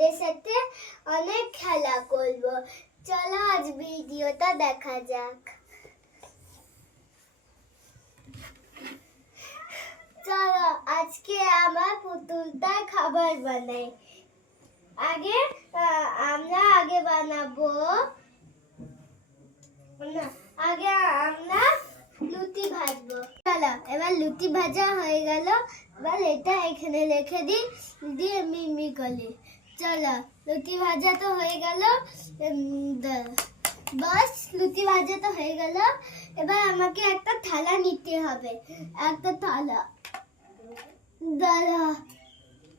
তোমাদের সাথে অনেক খেলা করব। চলো আজ ভিডিওটা দেখা যাক। চলো, আজকে আমার পুতুলটা খাবার বানাই। আগে আমরা আগে বানাবো। আগে আমরা লুচি ভাজবো। চলো, এবার লুচি ভাজা হয়ে গেল। এবার এটা এখানে রেখে দিই, দিয়ে মিমি কলি চলো লুচি ভাজা তো হয়ে গেল। বাস লুচি ভাজা তো হয়ে গেল। এবার আমাকে একটা থালা নিতে হবে। একটা থালা। দাঁড়া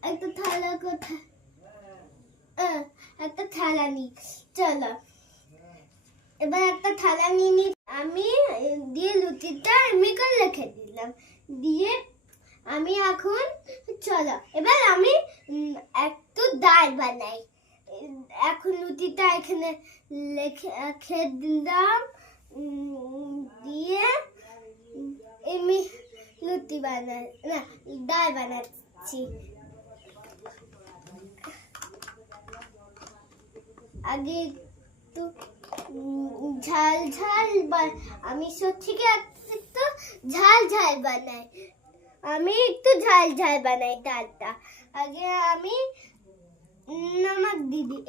একটা থালা কোথায়? একটা থালা নি। চলো এবার একটা থালা নিয়ে নি। আমি দিয়ে লুচিটা এমনি করে রেখে দিলাম। দিয়ে আমি এখন চলো এবার আমি উম, একটু ডাল বানাই। এখন লুচিটা এখানে রেখে দিলাম। দিয়ে এমনি লুচি বানাই, না, ডাল বানাচ্ছি। আগে একটু ঝাল ঝাল আমি সত্যিকে একটু ঝাল ঝাল বানাই। আমি একটু ঝাল ঝাল বানাই ডালটা। আগে আমি নমক দিদি।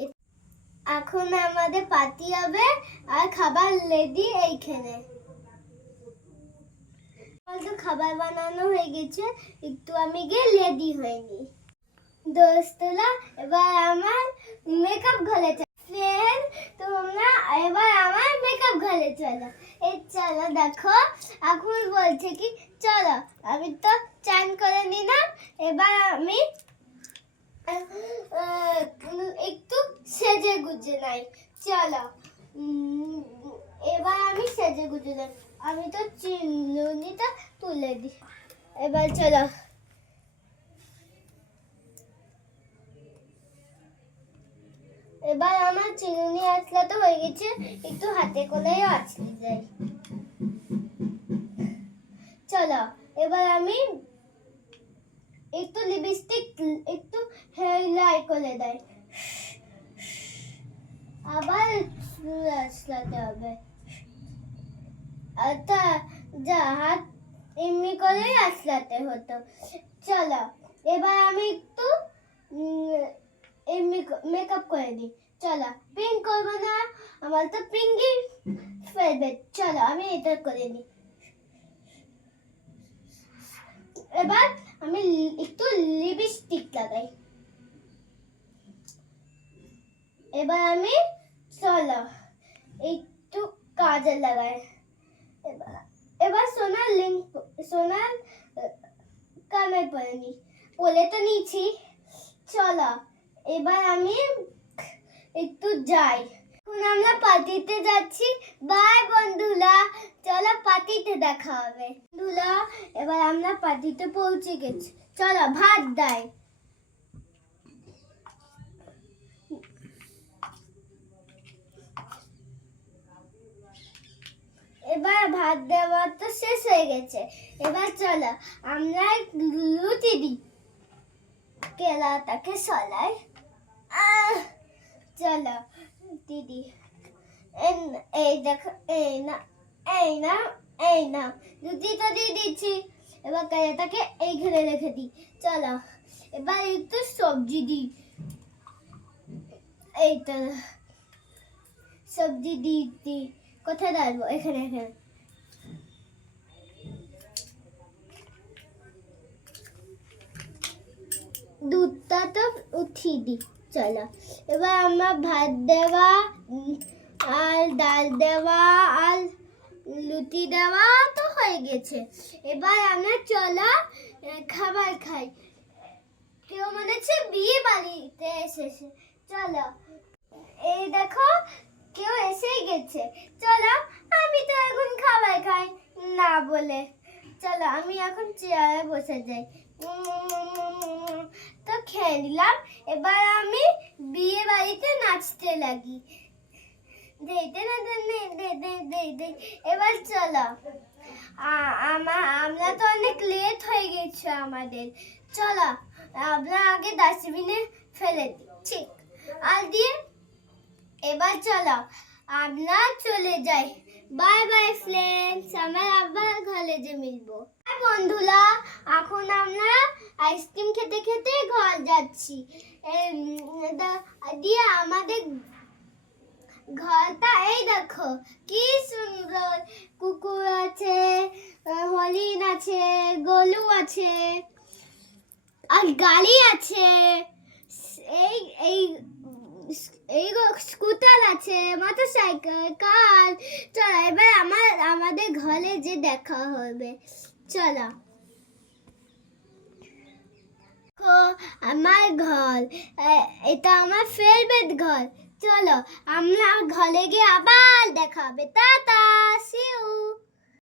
এখন আমাদের পাতি হবে আর খাবার লেডি এইখানে। তো খাবার বানানো হয়ে গেছে, একটু আমি গিয়ে লেডি হয়নি দোস্তরা, এবার আমার মেকআপ ঘরে ফ্রেন্ড, তোমরা এবার আমার মেকআপ ঘরে চলো। এই চলো দেখো এখন বলছে কি, চলো। আমি তো চান করে নিলাম, এবার আমি আহ, একটু সেজে গুজে নাই। চলো। এবার আমি সেজে গুজে নাই আমি তো চিনুনিটা তুলে দিই এবার চলো। এবার আমার চিরুনি আসলা তো হয়ে গেছে, একটু হাতে করেই আছড়ে যাই চলো, এবার আমি একটু লিপস্টিক একটু হেয়ার করে দেয় আবার আসলাতে হবে আচ্ছা যা, হাত এমনি করেই আসলাতে হতো। চলো, এবার আমি একটু এমনি মেকআপ করে দিই চলো পিঙ্ক করব না, আমার তো পিঙ্কই ফেভারিট চলো, আমি এটা করে দিই এবার আমি একটু লিপস্টিক লাগাই। এবার আমি চলো, একটু কাজে লাগাই। এবার সোনার লিঙ্ক সোনার কানের পরে নি তো নিয়েছি। চলো, এবার আমি একটু যাই। এখন আমরা পার্টিতে যাচ্ছি। বাই বন্ধুলা চলো পার্টিতে দেখা হবে। বন্ধুরা, এবার আমরা পার্টিতে পৌঁছে গেছি। চলো, ভাত দেয় এবার ভাত দেওয়া তো শেষ হয়ে গেছে। এবার চলো, আমরা লুচি দিই। কেলাটাকে সলাই। চলো দিদি এই দেখো, এই না এই না এই না। লুচিটা দিয়ে দিচ্ছি। এবার কেলাটাকে এইখানে রেখে দিই। চলো, এবার একটু সবজি দিই। এইটা সবজি দিই দিই। কোথায় ডালবো এখানে এখানে। দুধটা তো উঠিয়ে দিই চলো। এবার আমার ভাত দেওয়া আর ডাল দেওয়া আর লুটি দেওয়া তো হয়ে গেছে। এবার আমরা চলো খাবার খাই। কেউ মনে হচ্ছে বিয়ে বাড়িতে এসেছে। চলো। এই দেখো কেউ এসে গেছে। চলো, আমি তো এখন খাবার খাই। না বলে। চলো, আমি এখন চেয়ারে বসে যাই। তো খেয়ে নিলাম। এবার আমি বিয়ে বাড়িতে নাচতে লাগি। দেইতে না এবার চলো। আমা, আমরা তো অনেক লেট হয়ে গেছে আমাদের। চলো, আমরা আগে ডাস্টবিনে ফেলে দিই। ঠিক। আর দিয়ে এবার চলো, আমরা চলে যাই। বাই বাই ফ্রেন্ডস আমরা আবার কলেজে মিলবো। বন্ধুরা, এখন আমরা আইসক্রিম খেতে খেতে ঘর যাচ্ছি। দিয়ে আমাদের ঘরটা, এই দেখো, কি সুন্দর। কুকুর আছে, হরিণ আছে, গলু আছে, আর গাড়ি আছে। এই এই আছে মোটর সাইকেল কার চলো, এবার আমার, আমাদের ঘরে যে দেখা হবে। চলো। আমার ঘর। এটা আমার ফেভারিট ঘর। চলো, আমরা ঘরে গিয়ে আবার দেখাবে টাটা সিউ